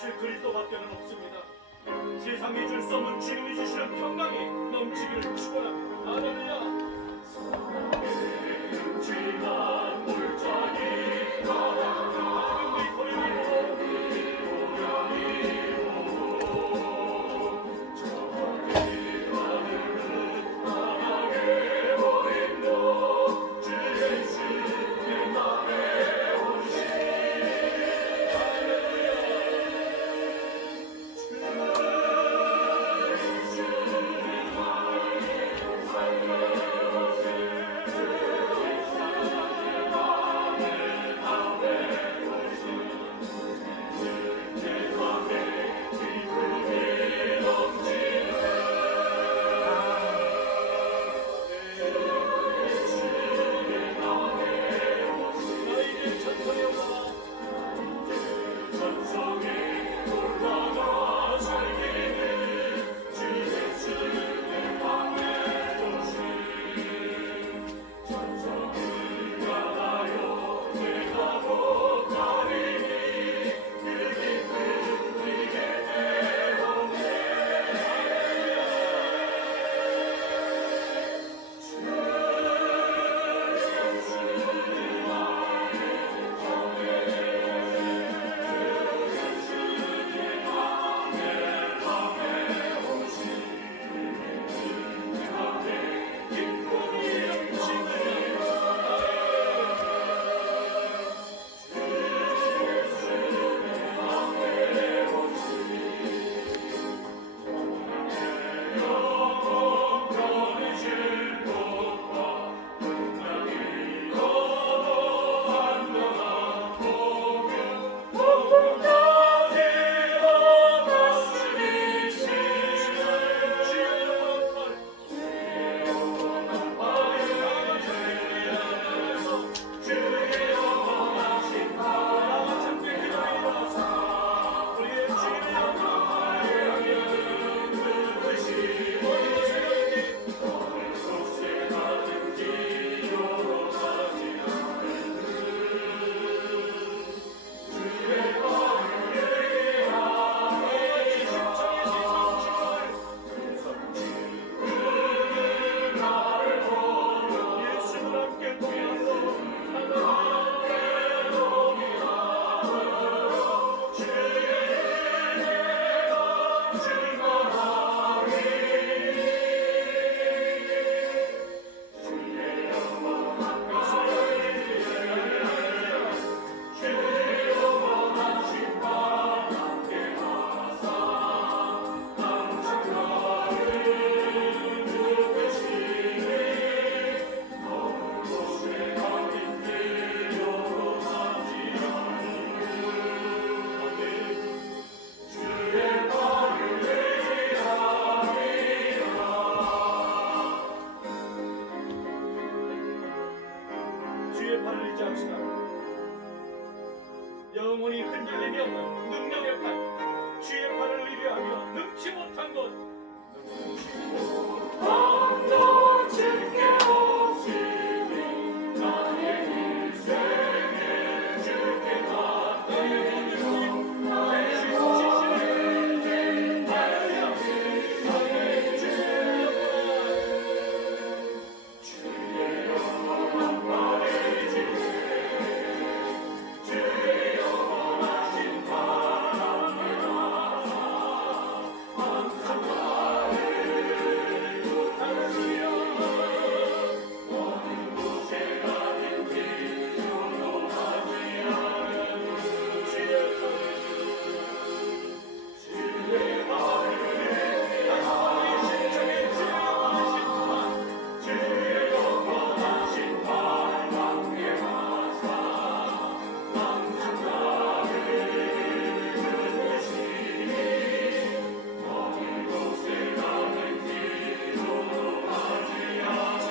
주실 그리스도밖에는 없습니다. 세상이 줄 수 없는 주님이 주시는 평강이 넘치기를 축원합니다. 할렐루야. 지난 물자니 가득히 주의 팔을 의지합시다. 영원히 흔들리며 능력의 팔, 주의 팔을 의뢰하며 능치 못한 것, 아무도 질게 없으니 나의 인생에 주께 다 너의 능력 나의 지시를 하여 나의 주의 영원한 말이지 주의 영원하신 바람에 나서 항상 나를 구하시오. 어느 곳에 가든지 요동하지 않는 주의 말을 나의 심장에 주의 영원하신 바 주의 영원하신 바람에 항상 나를 구하시니 어느 곳에 가든지 요동하지 않는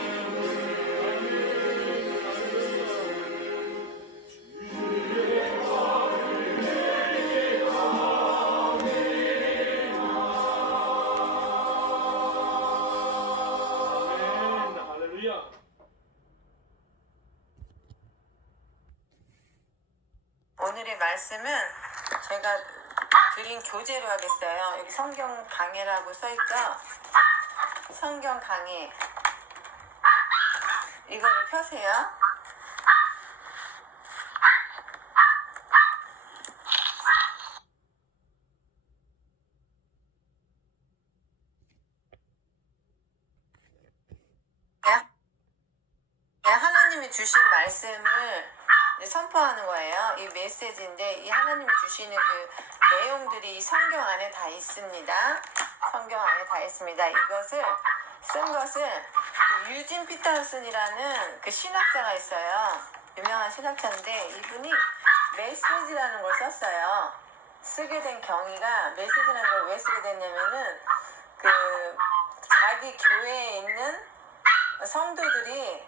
아멘. 할렐루야. 오늘의 말씀은 제가 드린 교재로 하겠어요. 여기 성경 강해라고 써있죠? 성경 강해. 이거를 펴세요. 하나님이 주신 말씀을 선포하는 거예요. 이 메시지인데 이 하나님이 주시는 그 내용들이 이 성경 안에 다 있습니다. 성경 안에 다 있습니다. 이것을 쓴 것은 유진 피터슨이라는 그 신학자가 있어요. 유명한 신학자인데 이분이 메시지라는 걸 썼어요. 쓰게 된 경위가 메시지라는 걸 왜 쓰게 됐냐면은 그 자기 교회에 있는 성도들이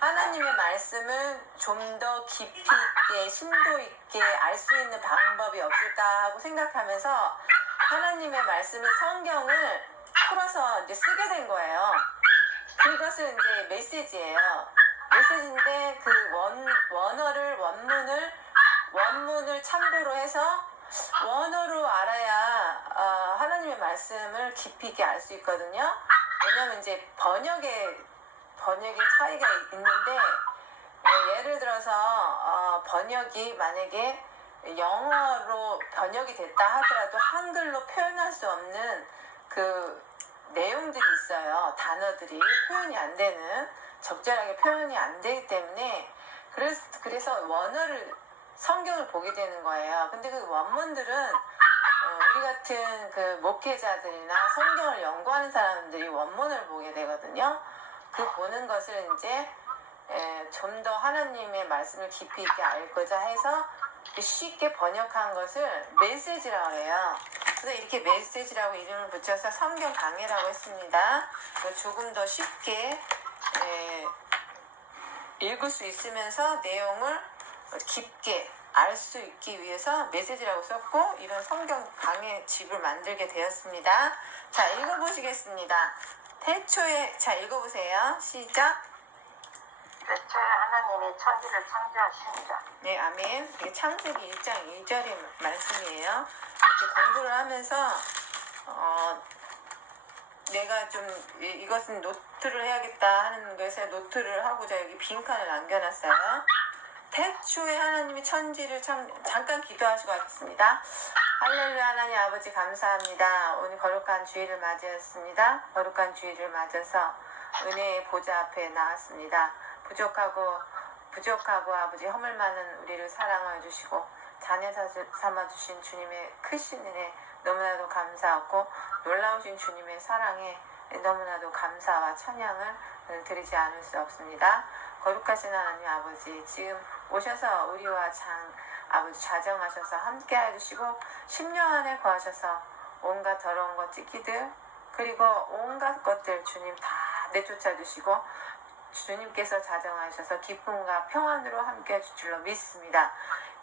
하나님의 말씀을 좀 더 깊이 있게 심도 있게 알 수 있는 방법이 없을까 하고 생각하면서 하나님의 말씀을 성경을 풀어서 이제 쓰게 된 거예요. 그것은 이제 메시지예요. 메시지인데 그 원문을 참고로 해서 원어로 알아야 하나님의 말씀을 깊이 있게 알 수 있거든요. 왜냐면 이제 번역의 차이가 있는데 예를 들어서 번역이 만약에 영어로 번역이 됐다 하더라도 한글로 표현할 수 없는 그 내용들이 있어요. 단어들이 표현이 안 되는 적절하게 표현이 안 되기 때문에 그래서 성경을 보게 되는 거예요. 근데 그 원문들은 우리 같은 그 목회자들이나 성경을 연구하는 사람들이 원문을 보게 되거든요. 그 보는 것을 이제 좀 더 하나님의 말씀을 깊이 있게 알고자 해서 쉽게 번역한 것을 메시지라고 해요. 그래서 이렇게 메시지라고 이름을 붙여서 성경 강해라고 했습니다. 조금 더 쉽게 읽을 수 있으면서 내용을 깊게 알 수 있기 위해서 메시지라고 썼고 이런 성경 강해 집을 만들게 되었습니다. 자, 읽어보시겠습니다. 태초에, 자, 읽어보세요. 시작. 태초에 하나님이 천지를 창조하시니라. 네, 아멘. 이게 창세기 1장 1절의 말씀이에요. 이렇게 공부를 하면서 내가 좀 이것은 노트를 해야겠다 하는 것에 노트를 하고자 여기 빈칸을 남겨놨어요. 태초에 하나님이 천지를 잠깐 기도하시고 하겠습니다. 할렐루야. 하나님 아버지 감사합니다. 오늘 거룩한 주일을 맞이했습니다. 거룩한 주일을 맞아서 은혜의 보좌 앞에 나왔습니다. 부족하고 아버지 허물 많은 우리를 사랑하여 주시고 자녀 삼아 주신 주님의 크신 은혜 너무나도 감사하고 놀라우신 주님의 사랑에 너무나도 감사와 찬양을 드리지 않을 수 없습니다. 거룩하신 하나님 아버지 지금 오셔서 우리와 아버지 좌정하셔서 함께 해주시고 10년 안에 거하셔서 온갖 더러운 것 찢기들 그리고 온갖 것들 주님 다 내쫓아 주시고 주님께서 자정하셔서 기쁨과 평안으로 함께 해줄 줄로 믿습니다.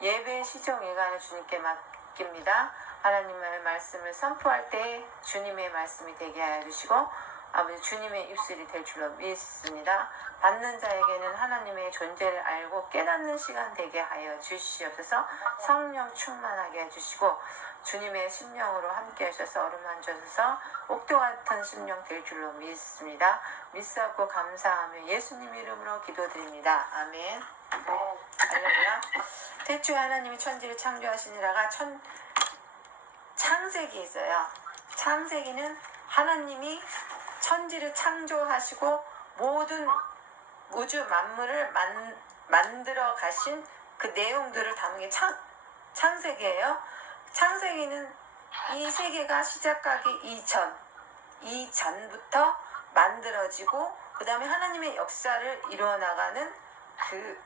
예배의 시종 일관을 주님께 맡깁니다. 하나님의 말씀을 선포할 때 주님의 말씀이 되게 하여 주시고 아버지 주님의 입술이 될 줄로 믿습니다. 받는 자에게는 하나님의 존재를 알고 깨닫는 시간 되게 하여 주시옵소서. 성령 충만하게 해주시고 주님의 심령으로 함께 하셔서 어루만져서 옥도 같은 심령 될 줄로 믿습니다. 믿사옵고 감사하며 예수님 이름으로 기도드립니다. 아멘. 할렐루야. 태초에 하나님이 천지를 창조하시니라가 창세기 있어요. 창세기는 하나님이 천지를 창조하시고 모든 우주 만물을 만들어 가신 그 내용들을 담은 게 창세기예요. 창세기는 이 세계가 시작하기 이전부터 만들어지고 그 다음에 하나님의 역사를 이루어나가는 그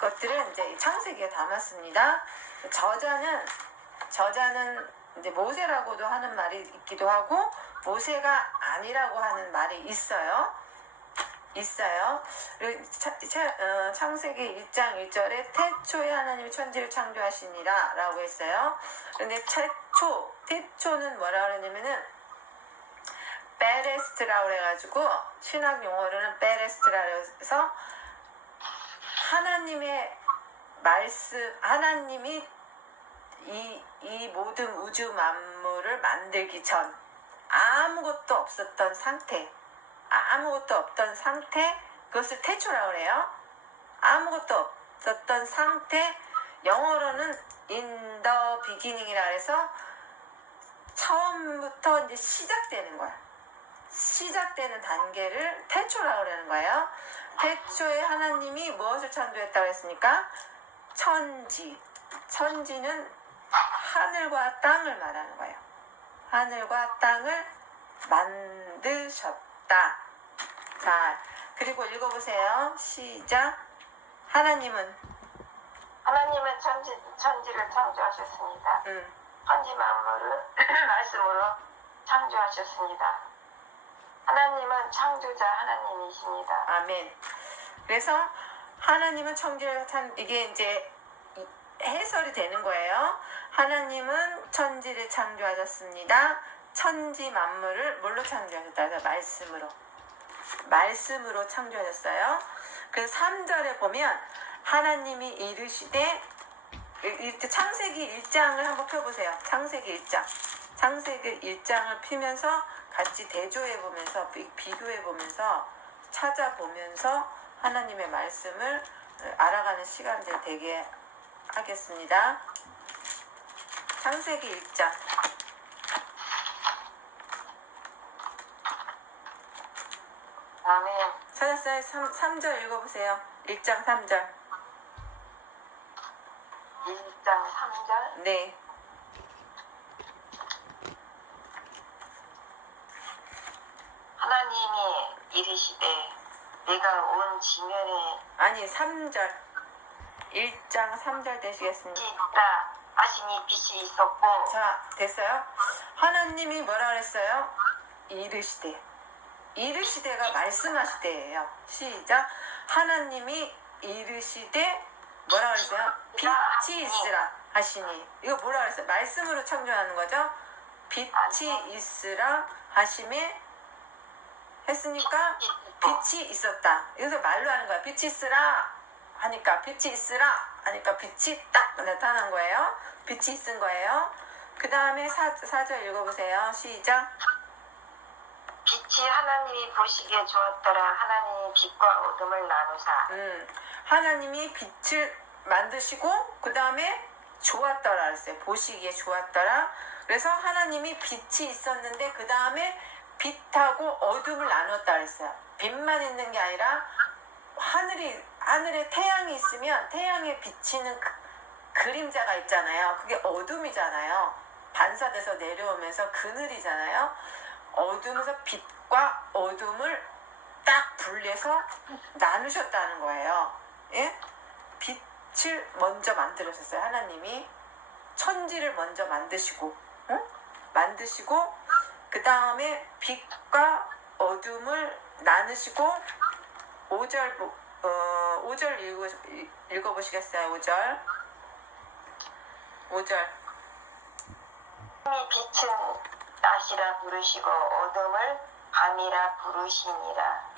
것들을 이제 창세기에 담았습니다. 저자는 이제 모세라고도 하는 말이 있기도 하고 모세가 아니라고 하는 말이 있어요. 창세기 1장 1절에 태초에 하나님이 천지를 창조하시니라 라고 했어요. 근데 태초는 뭐라 그러냐면은 베레스트라고 해가지고 신학 용어로는 베레스트라고 해서 하나님의 말씀, 하나님이 이 모든 우주 만물을 만들기 전 아무것도 없었던 상태, 그것을 태초라고 그래요. 아무것도 없었던 상태, 영어로는 in the beginning이라 해서 처음부터 이제 시작되는 거야. 시작되는 단계를 태초라고 그러는 거예요. 태초에 하나님이 무엇을 창조했다고 했습니까? 천지. 천지는 하늘과 땅을 말하는 거예요. 하늘과 땅을 만드셨다. 자, 그리고 읽어보세요. 시작. 하나님은 천지를 창조하셨습니다. 천지 만물을 말씀으로 창조하셨습니다. 하나님은 창조자 하나님이십니다. 아멘. 그래서 하나님은 이게 이제 해설이 되는 거예요. 하나님은 천지를 창조하셨습니다. 천지 만물을 뭘로 창조하셨다? 말씀으로 창조하셨어요. 그래서 3절에 보면 하나님이 이르시되, 이렇게 창세기 1장을 한번 펴보세요. 창세기 1장. 창세기 1장을 피면서 같이 대조해보면서, 비교해보면서, 찾아보면서 하나님의 말씀을 알아가는 시간들 되게 하겠습니다. 창세기 1장. 아멘. 찾았어요? 3절 읽어보세요. 1장 3절. 1장 3절. 네. 하나님이 이르시되 내가 온 지면에 아니, 3절. 1장 3절 되시겠습니다. 빛이 있다 하시니 빛이 있었고. 자, 됐어요? 하나님이 뭐라 그랬어요? 이르시되. 이르시되가 말씀하시되예요. 시작. 하나님이 이르시되 뭐라 그랬어요? 빛이 있으라 하시니. 이거 뭐라 그랬어요? 말씀으로 창조하는 거죠? 빛이 있으라 하심에 했으니까 빛이 있었다. 여기서 말로 하는 거야. 빛이 있으라 하니까, 빛이 있으라 하니까 빛이 딱 나타난 거예요. 빛이 있은 거예요. 그 다음에 4절 읽어보세요. 시작. 빛이 하나님이 보시기에 좋았더라. 하나님이 빛과 어둠을 나누사. 하나님이 빛을 만드시고 그 다음에 좋았더라 그랬어요. 보시기에 좋았더라. 그래서 하나님이 빛이 있었는데 그 다음에 빛하고 어둠을 나눴다 그랬어요. 빛만 있는 게 아니라 하늘에 태양이 있으면 태양에 비치는 그림자가 있잖아요. 그게 어둠이잖아요. 반사돼서 내려오면서 그늘이잖아요. 어둠에서 빛과 어둠을 딱 분리해서 나누셨다는 거예요. 예? 빛을 먼저 만들으셨어요. 하나님이 천지를 먼저 만드시고, 만드시고 그 다음에 빛과 어둠을 나누시고 5절 읽어보시겠어요? 5절. 하나님이 빛은 낮이라 부르시고 어둠을 밤이라 부르시니라.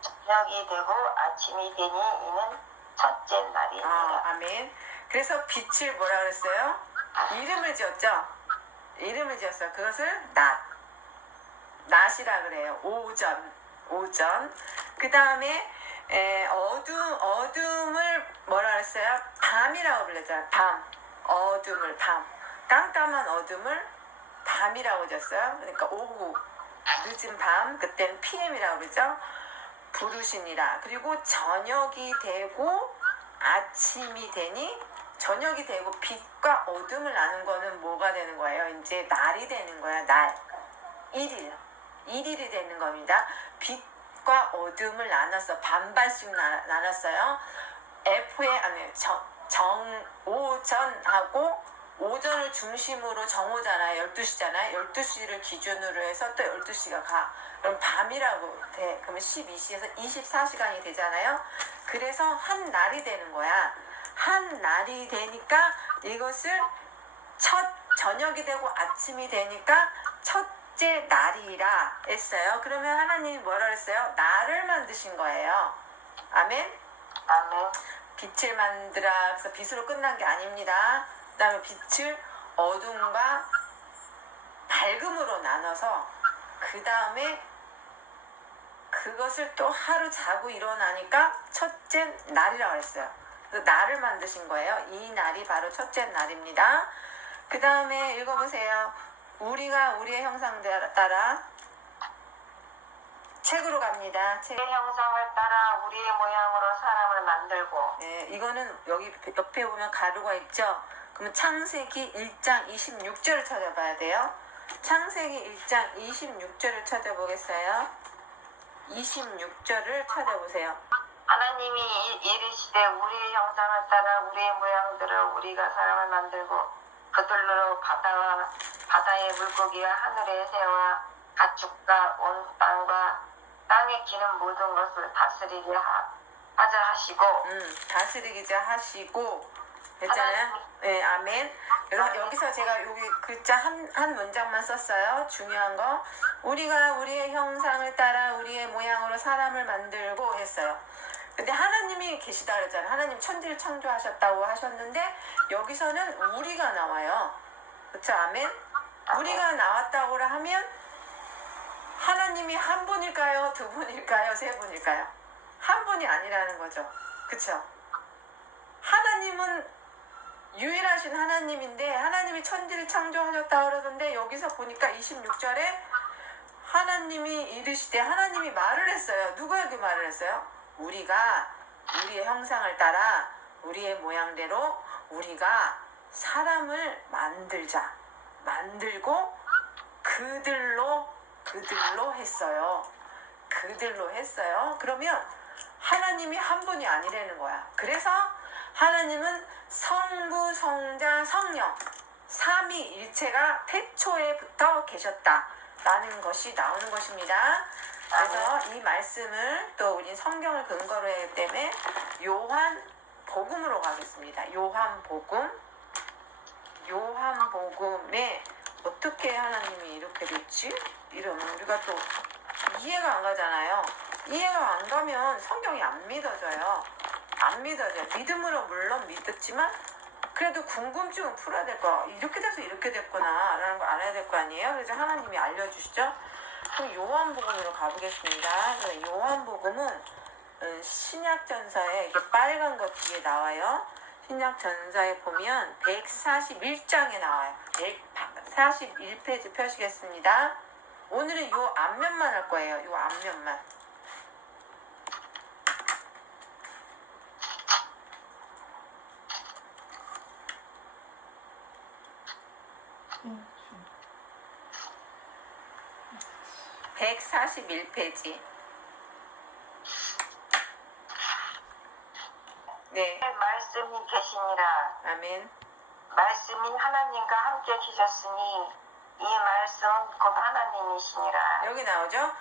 저녁이 되고 아침이 되니 이는 첫째 날이니라. 아멘. 그래서 빛을 뭐라 그랬어요? 이름을 지었죠? 이름을 지었어요. 그것을 낮이라 그래요. 오전. 그 다음에 어둠을 뭐라 그랬어요? 밤이라고 불렀잖아요. 어둠을 밤. 깜깜한 어둠을 밤이라고 졌어요. 그러니까 오후, 늦은 밤, 그때는 PM이라고 그러죠. 부르시니라. 그리고 저녁이 되고 아침이 되니, 저녁이 되고 빛과 어둠을 나눈 거는 뭐가 되는 거예요? 이제 날이 되는 거야. 날. 일일이 되는 겁니다. 빛과 어둠을 나눴어. 반반씩 나눴어요. 오전하고, 오전을 중심으로 정오잖아요. 12시잖아요. 12시를 기준으로 해서 또 12시가 가. 그럼 밤이라고 돼. 그러면 12시에서 24시간이 되잖아요. 그래서 한 날이 되는 거야. 한 날이 되니까 이것을 저녁이 되고 아침이 되니까 첫째 날이라 했어요. 그러면 하나님이 뭐라 그랬어요? 날을 만드신 거예요. 아멘? 아멘. 빛을 만들어. 그래서 빛으로 끝난 게 아닙니다. 그 다음에 빛을 어둠과 밝음으로 나눠서 그 다음에 그것을 또 하루 자고 일어나니까 첫째 날이라고 했어요. 그래서 날을 만드신 거예요. 이 날이 바로 첫째 날입니다. 그 다음에 읽어보세요. 우리가 우리의 형상 따라 책으로 갑니다. 우리의 형상을 따라 우리의 모양으로 사람을 만들고. 네, 이거는 여기 옆에 보면 가루가 있죠. 그러면 창세기 1장 26절을 찾아봐야 돼요. 창세기 1장 26절을 찾아보겠어요. 26절을 찾아보세요. 하나님이 이르시되 우리의 형상을 따라 우리의 모양대로 우리가 사람을 만들고 그들로 바다의 물고기와 하늘의 새와 가축과 온 땅과 땅에 기는 모든 것을 다스리게 하자 하시고. 다스리기자 하시고 했잖아요. 네, 아멘. 여기서 제가 여기 글자 한 문장만 썼어요. 중요한 거. 우리가 우리의 형상을 따라 우리의 모양으로 사람을 만들고 했어요. 근데 하나님이 계시다 그랬잖아요. 하나님 천지를 창조하셨다고 하셨는데 여기서는 우리가 나와요. 그렇죠? 아멘. 우리가 나왔다고 하면 하나님이 한 분일까요? 두 분일까요? 세 분일까요? 한 분이 아니라는 거죠. 그렇죠? 하나님은 유일하신 하나님인데 하나님이 천지를 창조하셨다고 그러던데 여기서 보니까 26절에 하나님이 이르시되 하나님이 말을 했어요. 누구에게 말을 했어요? 우리가 우리의 형상을 따라 우리의 모양대로 우리가 사람을 만들고 그들로 했어요. 그들로 했어요. 그러면 하나님이 한 분이 아니라는 거야. 그래서 하나님은 성부, 성자, 성령 삼위일체가 태초에부터 계셨다라는 것이 나오는 것입니다. 그래서 이 말씀을 또 우리 성경을 근거로 하기 때문에 요한복음으로 가겠습니다. 요한복음에 어떻게 하나님이 이렇게 됐지? 이러면 우리가 또 이해가 안 가잖아요. 이해가 안 가면 성경이 안 믿어져요. 믿음으로 물론 믿었지만 그래도 궁금증은 풀어야 될 거야. 이렇게 돼서 이렇게 됐구나 라는 걸 알아야 될 거 아니에요. 그래서 하나님이 알려주시죠. 그럼 요한복음으로 가보겠습니다. 요한복음은 신약전서에 이렇게 빨간 거 뒤에 나와요. 신약전서에 보면 141장에 나와요. 141페이지 펴시겠습니다. 오늘은 요 앞면만 할 거예요. 요 앞면만. 음. 141페이지. 네. 말씀이 계시니라. 아멘. 말씀이 하나님과 함께 계셨으니 이 말씀은 곧 하나님이시니라. 여기 나오죠.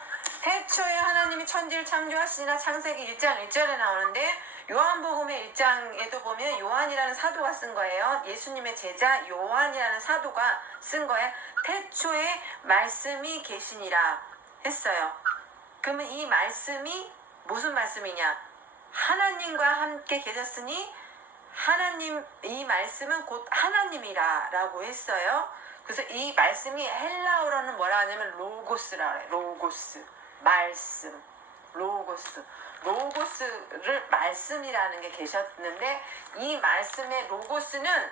태초에 하나님이 천지를 창조하시니라. 창세기 1장 1절에 나오는데 요한복음의 1장에도 보면 요한이라는 사도가 쓴 거예요. 예수님의 제자 요한이라는 사도가 쓴 거예요. 태초에 말씀이 계시니라 했어요. 그러면 이 말씀이 무슨 말씀이냐? 하나님과 함께 계셨으니 하나님, 이 말씀은 곧 하나님이라 라고 했어요. 그래서 이 말씀이 헬라어로는 뭐라 하냐면 로고스라 그래요. 로고스, 말씀, 로고스를 말씀이라는 게 계셨는데 이 말씀의 로고스는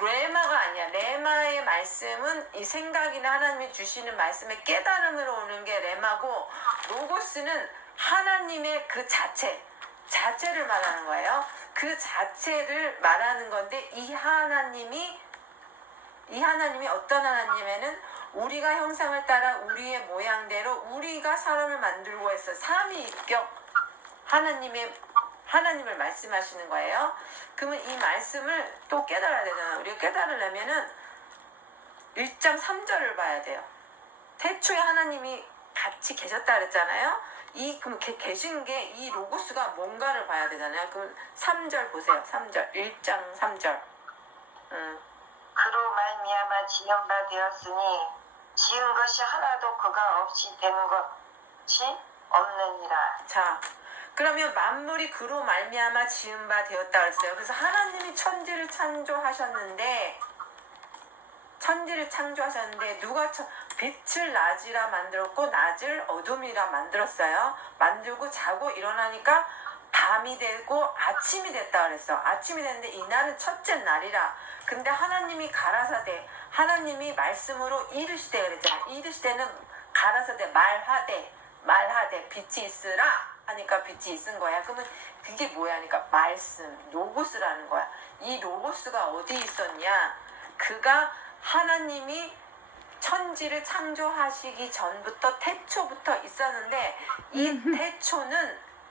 레마가 아니야. 레마의 말씀은 이 생각이나 하나님이 주시는 말씀의 깨달음으로 오는 게 레마고 어스는 하나님의 그 자체를 말하는 거예요. 그 자체를 말하는 건데 이 하나님이 어떤 하나님에는 우리가 형상을 따라 우리의 모양대로 우리가 사람을 만들고 해서 삼위일격 하나님을 말씀하시는 거예요. 그러면 이 말씀을 또 깨달아야 되잖아요. 우리가 깨달으려면은 1장 3절을 봐야 돼요. 태초에 하나님이 같이 계셨다 그랬잖아요. 그럼 계신 게 이 로고스가 뭔가를 봐야 되잖아요. 그럼 3절 보세요. 3절. 1장 3절. 그로 말미암아 지은 바 되었으니 지은 것이 하나도 그가 없이 된 것이 없느니라. 자, 그러면 만물이 그로 말미암아 지은 바 되었다 그랬어요. 그래서 하나님이 천지를 창조하셨는데 천지를 창조하셨는데 누가 빛을 낮이라 만들었고 낮을 어둠이라 만들었어요. 만들고 자고 일어나니까 밤이 되고 아침이 됐다 그랬어. 아침이 됐는데 이날은 첫째 날이라. 근데 하나님이 가라사대, 하나님이 말씀으로 이르시되 그랬잖아. 이르시되는 가라사대 말하되 빛이 있으라 하니까 빛이 있은 거야. 그러면 그게 뭐야 하니까 말씀 로고스라는 거야. 이 로고스가 어디 있었냐? 그가 하나님이 천지를 창조하시기 전부터 태초부터 있었는데 이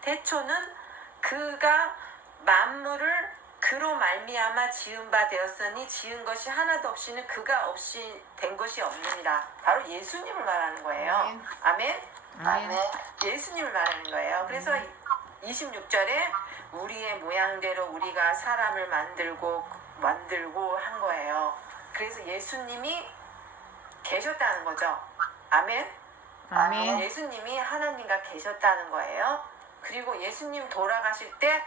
태초는 그가 만물을 그로 말미암아 지은 바 되었으니 지은 것이 하나도 없이는 그가 없이 된 것이 없느니라. 바로 예수님을 말하는 거예요. 아멘. 아멘. 예수님을 말하는 거예요. 그래서 26절에 우리의 모양대로 우리가 사람을 만들고 한 거예요. 그래서 예수님이 계셨다는 거죠. 아멘. 아멘. 예수님이 하나님과 계셨다는 거예요. 그리고 예수님 돌아가실 때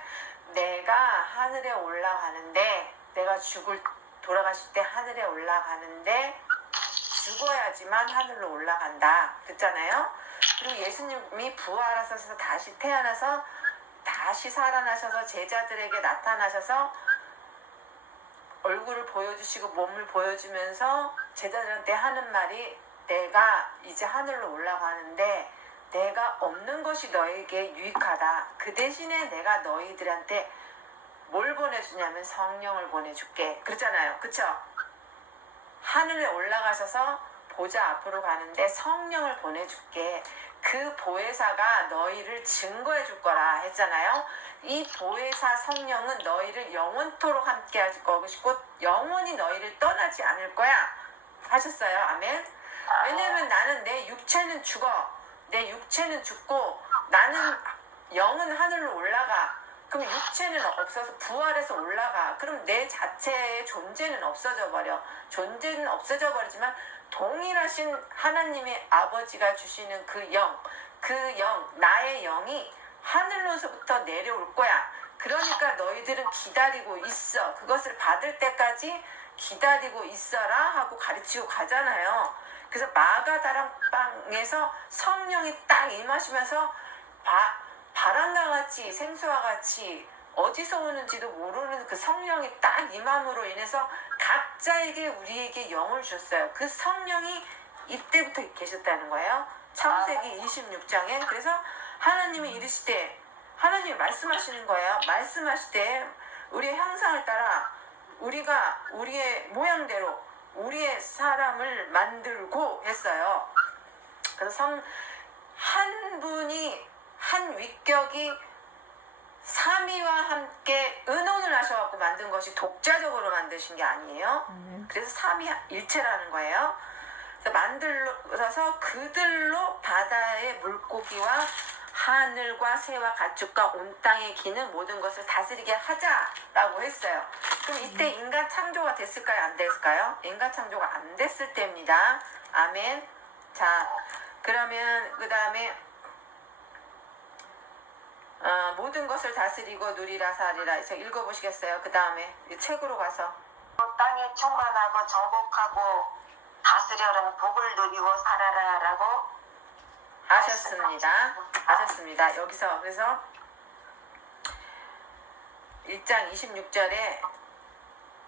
내가 하늘에 올라가는데 내가 돌아가실 때 하늘에 올라가는데 죽어야지만 하늘로 올라간다 그랬잖아요. 그리고 예수님이 부활하셔서 다시 태어나서 다시 살아나셔서 제자들에게 나타나셔서 얼굴을 보여주시고 몸을 보여주면서 제자들한테 하는 말이 내가 이제 하늘로 올라가는데 내가 없는 것이 너에게 유익하다. 그 대신에 내가 너희들한테 뭘 보내주냐면 성령을 보내줄게. 그렇잖아요. 그쵸? 하늘에 올라가셔서 보좌 앞으로 가는데 성령을 보내줄게. 그 보혜사가 너희를 증거해 줄 거라 했잖아요. 이 보혜사 성령은 너희를 영원토록 함께 할 것이고 영원히 너희를 떠나지 않을 거야 하셨어요. 아멘. 왜냐면 나는 내 육체는 죽어. 내 육체는 죽고 나는 영은 하늘로 올라가. 그럼 육체는 없어서 부활해서 올라가. 그럼 내 자체의 존재는 없어져 버려. 존재는 없어져 버리지만 동일하신 하나님의 아버지가 주시는 그 영, 나의 영이 하늘로서부터 내려올 거야. 그러니까 너희들은 기다리고 있어. 그것을 받을 때까지 기다리고 있어라 하고 가르치고 가잖아요. 그래서 마가다락방에서 성령이 딱 임하시면서 바람과 같이 생수와 같이 어디서 오는지도 모르는 그 성령이 딱 임함으로 인해서 각자에게 우리에게 영을 줬어요. 그 성령이 이때부터 계셨다는 거예요. 창세기 26장에. 그래서 하나님이 이르시되 하나님이 말씀하시는 거예요. 말씀하시되 우리의 형상을 따라 우리가 우리의 모양대로 우리의 사람을 만들고 했어요. 그래서 한 분이 한 위격이 삼위와 함께 의논을 하셔갖고 만든 것이 독자적으로 만드신 게 아니에요. 그래서 삼위일체라는 거예요. 그래서 만들어서 그들로 바다의 물고기와 하늘과 새와 가축과 온 땅에 기는 모든 것을 다스리게 하자라고 했어요. 그럼 이때 인간 창조가 됐을까요? 안 됐을까요? 인간 창조가 안 됐을 때입니다. 아멘. 자, 그러면 그 다음에 모든 것을 다스리고 누리라 살리라 해서 읽어보시겠어요? 그 다음에 책으로 가서 땅에 충만하고 정복하고 다스려라 복을 누리고 살아라라고 하셨습니다. 여기서 그래서 1장 26절에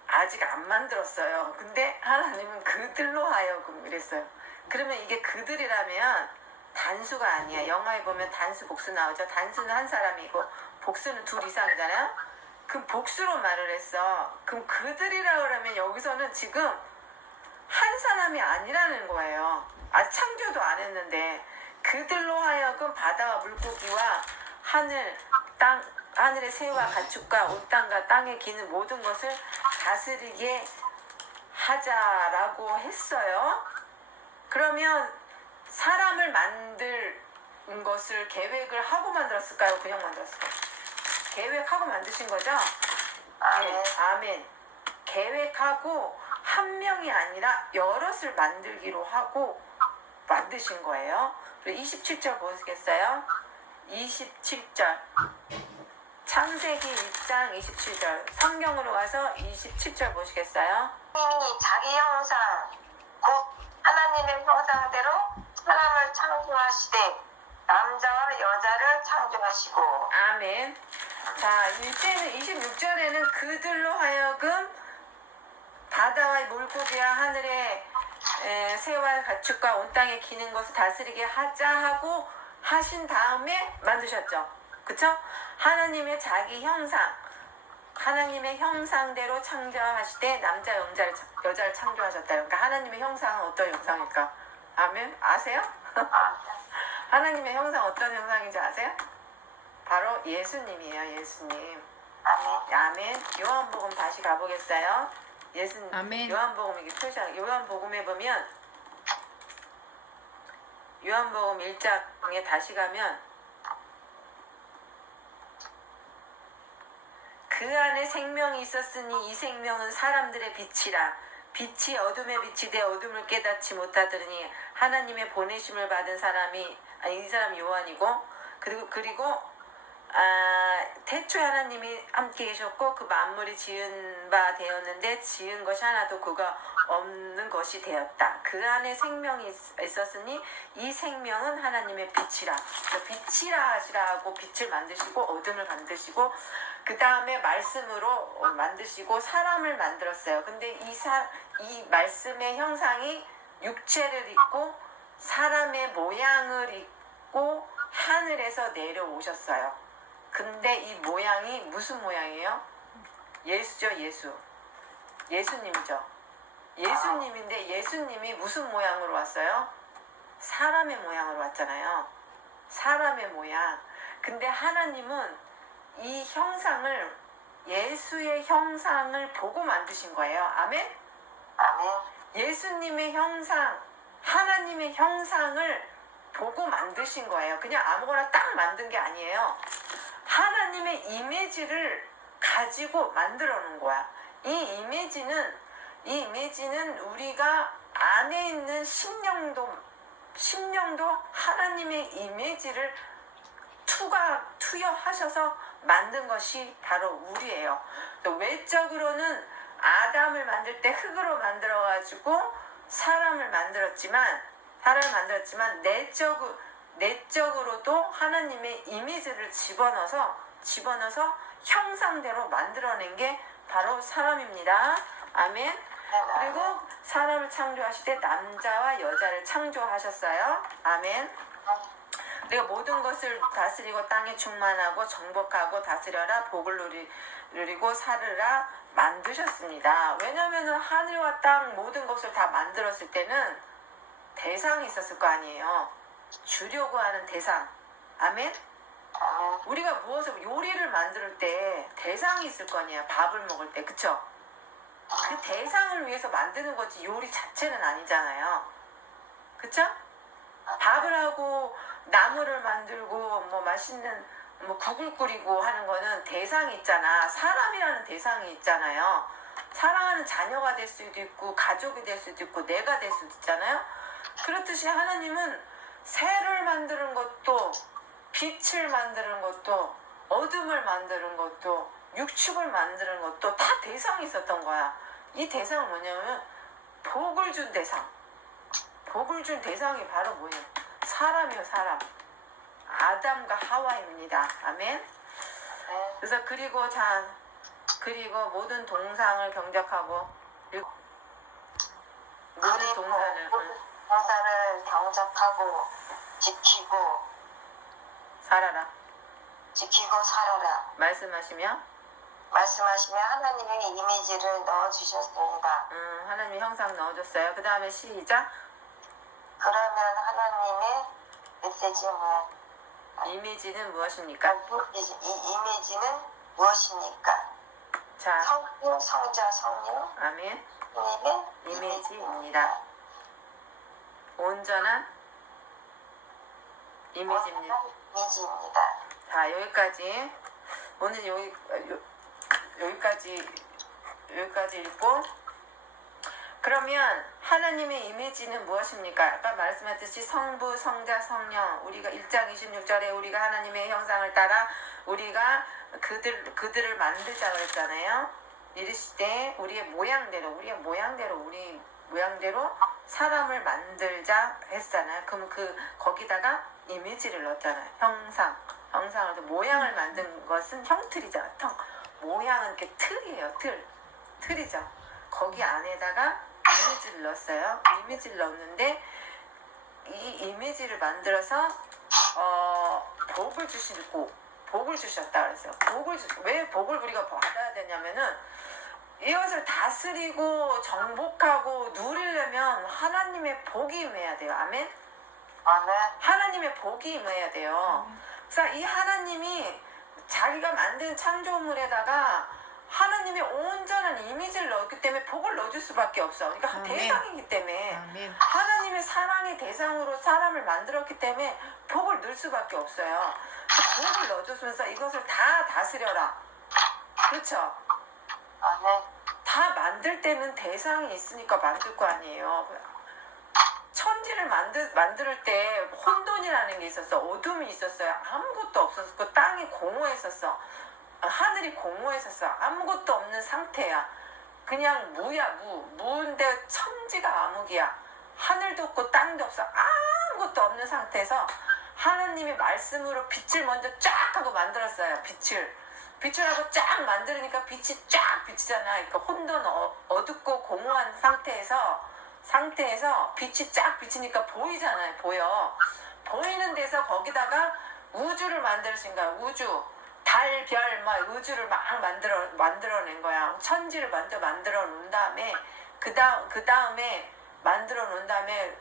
아직 안 만들었어요. 근데 하나님은 그들로 하여금 이랬어요. 그러면 이게 그들이라면 단수가 아니야. 영화에 보면 단수 복수 나오죠. 단수는 한 사람이고 복수는 둘 이상이잖아요. 그럼 복수로 말을 했어. 그럼 그들이라 그러면 여기서는 지금 한 사람이 아니라는 거예요. 아직 창조도 안 했는데 그들로 하여금 바다와 물고기와 하늘의 새와 가축과 온 땅과 땅에 기는 모든 것을 다스리게 하자라고 했어요. 그러면 사람을 만들 것을 계획을 하고 만들었을까요? 그냥 만들었을까요? 계획하고 만드신 거죠? 네, 아멘. 계획하고 한 명이 아니라 여럿을 만들기로 하고 만드신 거예요. 그리고 27절 보시겠어요? 27절 창세기 1장 27절. 성경으로 가서 27절 보시겠어요? 하나님이 자기 형상 곧 하나님의 형상대로 사람을 창조하시되 남자와 여자를 창조하시고. 아멘. 자, 이때는 26절에는 그들로 하여금 바다와 물고기와 하늘의 새와 가축과 온 땅에 기는 것을 다스리게 하자 하고 하신 다음에 만드셨죠. 그쵸? 하나님의 자기 형상, 하나님의 형상대로 창조하시되 남자 여자를 창조하셨다. 그러니까 하나님의 형상은 어떤 형상일까? 아멘. 아세요? 하나님의 형상 어떤 형상인지 아세요? 바로 예수님이에요. 예수님. 아멘. 아멘. 요한복음 다시 가보겠어요. 예수님. 아멘. 요한복음 이게 요한복음에 보면 요한복음 1장에 다시 가면 그 안에 생명이 있었으니 이 생명은 사람들의 빛이라. 빛이 어둠에 빛이 되 어둠을 깨닫지 못하더니 하나님의 보내심을 받은 사람이 이 사람이 요한이고 그리고 태초에 하나님이 함께 계셨고 그 만물이 지은 바 되었는데 지은 것이 하나도 그가 없는 것이 되었다. 그 안에 생명이 있었으니 이 생명은 하나님의 빛이라. 빛이라 하시라고 빛을 만드시고 어둠을 만드시고 그 다음에 말씀으로 만드시고 사람을 만들었어요. 근데 이 말씀의 형상이 육체를 입고 사람의 모양을 입고 하늘에서 내려오셨어요. 근데 이 모양이 무슨 모양이에요? 예수죠, 예수. 예수님이죠. 예수님인데 예수님이 무슨 모양으로 왔어요? 사람의 모양으로 왔잖아요. 사람의 모양. 근데 하나님은 이 형상을 예수의 형상을 보고 만드신 거예요. 아멘? 아멘. 예수님의 형상, 하나님의 형상을 보고 만드신 거예요. 그냥 아무거나 딱 만든 게 아니에요. 하나님의 이미지를 가지고 만들어 놓은 거야. 이 이미지는 우리가 안에 있는 심령도 하나님의 이미지를 투여하셔서 만든 것이 바로 우리예요. 또 외적으로는 아담을 만들 때 흙으로 만들어가지고 사람을 만들었지만 내적으로도 하나님의 이미지를 집어넣어서 형상대로 만들어낸 게 바로 사람입니다. 아멘. 그리고 사람을 창조하실 때 남자와 여자를 창조하셨어요. 아멘. 그리고 모든 것을 다스리고 땅에 충만하고 정복하고 다스려라 복을 누리고 살으라 만드셨습니다. 왜냐하면 하늘과 땅 모든 것을 다 만들었을 때는 대상이 있었을 거 아니에요. 주려고 하는 대상. 아멘? 우리가 무엇을 요리를 만들 때 대상이 있을 거 아니에요. 밥을 먹을 때. 그쵸? 그 대상을 위해서 만드는 거지 요리 자체는 아니잖아요. 그쵸? 밥을 하고 나물을 만들고 뭐 맛있는 뭐 국을 끓이고 하는 거는 대상이 있잖아. 사람이라는 대상이 있잖아요. 사랑하는 자녀가 될 수도 있고 가족이 될 수도 있고 내가 될 수도 있잖아요. 그렇듯이 하나님은 새를 만드는 것도 빛을 만드는 것도 어둠을 만드는 것도 육축을 만드는 것도 다 대상이 있었던 거야. 이 대상은 뭐냐면 복을 준 대상. 복을 준 대상이 바로 뭐냐? 사람이요, 사람. 아담과 하와입니다. 아멘. 그래서 그리고 모든 동상을 경작하고 모든 동산을 경작하고 지키고 살아라. 말씀하시며 하나님의 이미지를 넣어주셨습니다. 하나님의 형상 넣어줬어요. 그 다음에 시작. 그러면 하나님의 이미지는 무엇입니까? 이 이미지는 무엇입니까? 자, 성부, 성자, 성령, 아멘. 하나님의 이미지입니다. 온전한 이미지입니다. 이미지입니다. 자, 여기까지. 오늘 여기까지 읽고, 그 그러면 하나님의 이미지는 무엇입니까? 아까 말씀하셨듯이 성부, 성자, 성령. 우리가 1장 26절에 우리가 하나님의 형상을 따라 우리가 그들을 만들자 그랬잖아요. 이르시되 우리 모양대로 사람을 만들자 했잖아요. 그럼 거기다가 이미지를 넣었잖아요. 형상을 모양을 만든 것은 형틀이잖아. 모양은 이렇게 틀이에요. 틀이죠. 거기 안에다가 이미지를 넣었어요. 이미지를 넣었는데 이 이미지를 만들어서 복을 주셨다 그랬어요. 왜 복을 우리가 받아야 되냐면은 이것을 다스리고 정복하고 누리려면 하나님의 복이 임해야 돼요. 아멘? 아멘. 하나님의 복이 임해야 돼요. 그래서 이 하나님이 자기가 만든 창조물에다가 하나님의 온전한 이미지를 넣었기 때문에 복을 넣어줄 수밖에 없어. 그러니까 아멘. 대상이기 때문에 아멘. 하나님의 사랑의 대상으로 사람을 만들었기 때문에 복을 넣을 수밖에 없어요. 그래서 복을 넣어줬으면서 이것을 다 다스려라. 그렇죠? 아멘. 다 만들 때는 대상이 있으니까 만들 거 아니에요. 천지를 만들 때 혼돈이라는 게 있었어. 어둠이 있었어요. 아무것도 없었고 땅이 공허했었어. 하늘이 공허했었어. 아무것도 없는 상태야. 그냥 무인데 천지가 암흑이야. 하늘도 없고 땅도 없어. 아무것도 없는 상태에서 하나님의 말씀으로 빛을 먼저 쫙 하고 만들었어요. 빛을 하고 쫙 만들으니까 빛이 쫙 비치잖아. 그러니까 혼돈 어둡고 공허한 상태에서 빛이 쫙 비치니까 보이잖아요. 보이는 데서 거기다가 우주를 만들으신 거야. 우주, 달, 별, 우주를 막 만들어낸 거야. 천지를 먼저 만들어 놓은 다음에 그 다음에 만들어 놓은 다음에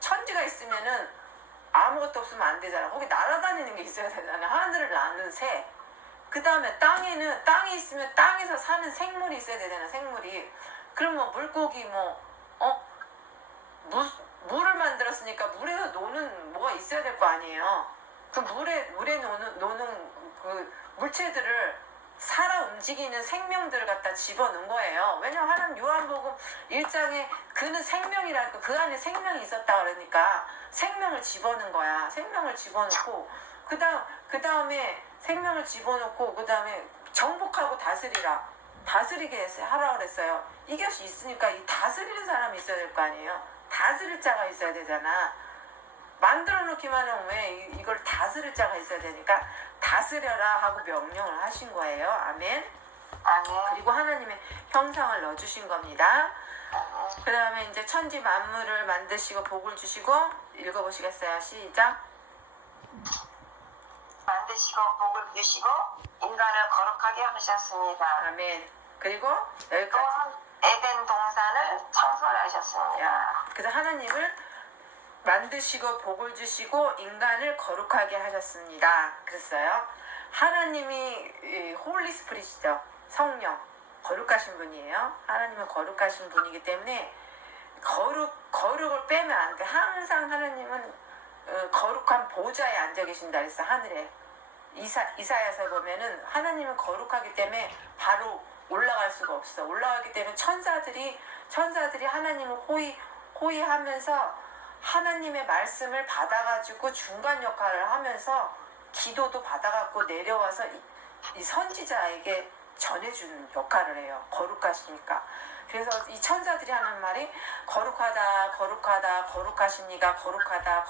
천지가 있으면은 아무것도 없으면 안 되잖아. 거기 날아다니는 게 있어야 되잖아. 하늘을 나는 새. 그 다음에 땅이 있으면 땅에서 사는 생물이 있어야 되잖아. 생물이. 그럼 물고기 물을 만들었으니까 물에서 노는 뭐가 있어야 될 거 아니에요. 그 물에 노는 그 물체들을 살아 움직이는 생명들을 갖다 집어넣은 거예요. 왜냐면 하나님 요한복음 1장에 그는 생명이라니까 그 안에 생명이 있었다 그러니까 생명을 집어넣은 거야. 생명을 집어넣고 그 다음에 생명을 집어넣고 그 다음에 정복하고 다스리게 하라 그랬어요. 이것이 있으니까 이 다스리는 사람이 있어야 될 거 아니에요. 다스릴 자가 있어야 되잖아. 만들어 놓기만 하면 왜 이걸 다스릴 자가 있어야 되니까 다스려라 하고 명령을 하신 거예요. 아멘. 아멘. 그리고 하나님의 형상을 넣어주신 겁니다. 그 다음에 이제 천지 만물을 만드시고 복을 주시고 읽어보시겠어요? 시작. 만드시고 복을 주시고 인간을 거룩하게 하셨습니다. 아멘. 그리고 여기까지. 또한 에덴 동산을 창설하셨습니다. 그래서 하나님을 만드시고 복을 주시고 인간을 거룩하게 하셨습니다. 그랬어요. 하나님이 홀리 스피릿이죠. 성령. 거룩하신 분이에요. 하나님은 거룩하신 분이기 때문에 거룩을 빼면 안 돼. 항상 하나님은 거룩한 보좌에 앉아 계신다 그랬어. 하늘에. 이사야서 보면은 하나님은 거룩하기 때문에 바로 올라갈 수가 없어. 올라가기 때문에 천사들이 하나님을 호위하면서 하나님의 말씀을 받아가지고 중간 역할을 하면서 기도도 받아갖고 내려와서 이 선지자에게 전해주는 역할을 해요. 거룩하시니까. 그래서 이 천사들이 하는 말이 거룩하다, 거룩하다, 거룩하십니까, 거룩하다,